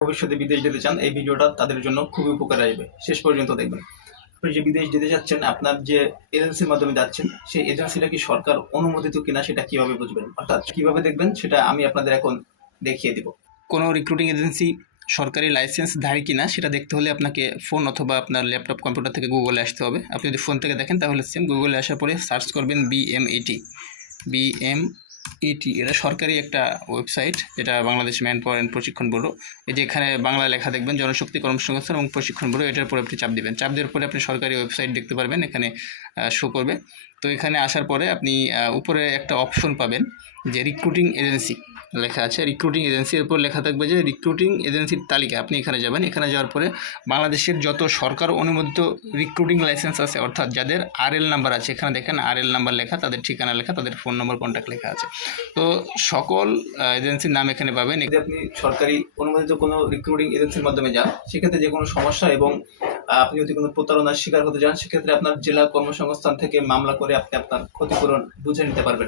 ভবিষ্যতে বিদেশ যেতে চান, এই ভিডিওটা তাদের জন্য খুবই উপকারে আসবে। শেষ পর্যন্ত দেখবেন। আপনি যে বিদেশ যেতে চাচ্ছেন, আপনার যে এজেন্সির মাধ্যমে যাচ্ছেন, সেই এজেন্সিটা কি সরকার অনুমোদিত কিনা সেটা কিভাবে বুঝবেন, অর্থাৎ কিভাবে দেখবেন সেটা আমি আপনাদের এখন দেখিয়ে দিব। কোনো রিক্রুটিং এজেন্সি সরকারি লাইসেন্সধারী কিনা সেটা দেখতে হলে আপনাকে ফোন অথবা আপনার ল্যাপটপ কম্পিউটার থেকে গুগলে আসতে হবে। আপনি যদি ফোন থেকে দেখেন তাহলে সেম গুগলে আসার পরে সার্চ করবেন বিএমইটি। এটা সরকারি একটা ওয়েবসাইট, এটা বাংলাদেশ ম্যান পাওয়ার অ্যান্ড প্রশিক্ষণ ব্যুরো। এই যে এখানে বাংলা লেখা দেখবেন জনশক্তি কর্মসংস্থান এবং প্রশিক্ষণ ব্যুরো, এটার উপরে আপনি চাপ দিবেন। চাপ দেওয়ার পরে আপনি সরকারি ওয়েবসাইট দেখতে পারবেন, এখানে শো করবে। তো এখানে আসার পরে আপনি উপরে একটা অপশন পাবেন যে রিক্রুটিং এজেন্সি লেখা আছে। রিক্রুটিং এজেন্সির উপর লেখা থাকবে যে রিক্রুটিং এজেন্সির তালিকা। আপনি এখানে যাবেন, এখানে যাওয়ার পরে বাংলাদেশের যত সরকার অনুমোদিত রিক্রুটিং লাইসেন্স আছে, অর্থাৎ যাদের আরএল নাম্বার আছে, এখানে দেখেন আরএল নাম্বার লেখা, তাদের ঠিকানা লেখা, তাদের ফোন নম্বর কন্ট্যাক্ট লেখা আছে। তো সকল এজেন্সির নাম এখানে পাবেন। যদি আপনি সরকারি অনুমোদিত কোনো রিক্রুটিং এজেন্সির মাধ্যমে যান, সেক্ষেত্রে যে কোনো সমস্যা এবং আপনি যদি কোনো প্রতারণার শিকার হতে যান, সেক্ষেত্রে আপনার জেলা কর্মসংস্থান থেকে মামলা করে আপনি আপনার ক্ষতিপূরণ বুঝে নিতে পারবেন।